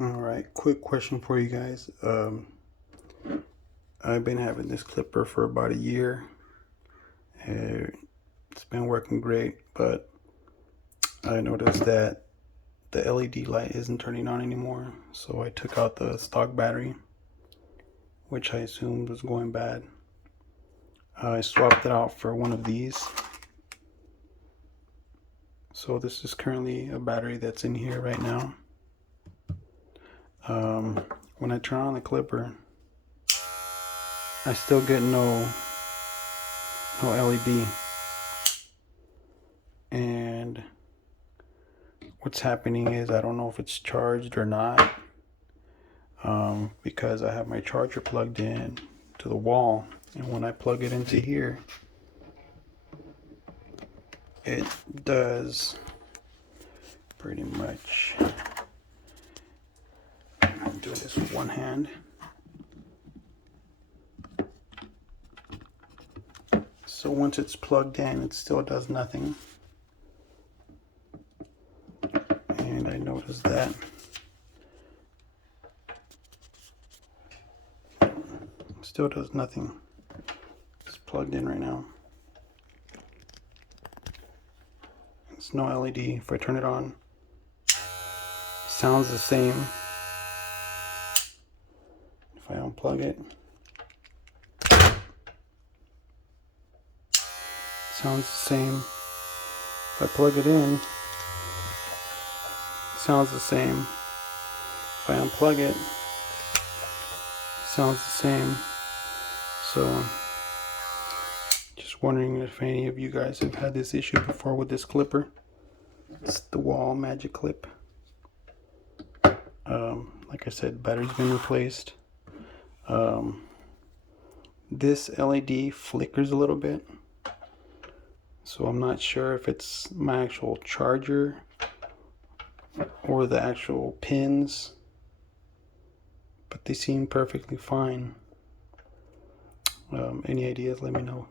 All right, quick question for you guys. I've been having this clipper for about a year. It's been working great, but I noticed that the LED light isn't turning on anymore. So I took out the stock battery, which I assumed was going bad. I swapped it out for one of these. So this is currently a battery that's in here right now. When I turn on the clipper, I still get no LED. And what's happening is I don't know if it's charged or not, because I have my charger plugged in to the wall, and when I plug it into here, it does pretty much do this with one hand. So once it's plugged in, it still does nothing. And I noticed that still does nothing. It's plugged in right now. It's no LED. If I turn it on, it sounds the same. If I unplug it, sounds the same. If I plug it in, it sounds the same. If I unplug it, sounds the same. So just wondering if any of you guys have had this issue before with this clipper. It's the Wahl Magic Clip. Like I said, battery's been replaced. This LED flickers a little bit, so I'm not sure if it's my actual charger or the actual pins, but they seem perfectly fine. Any ideas, let me know.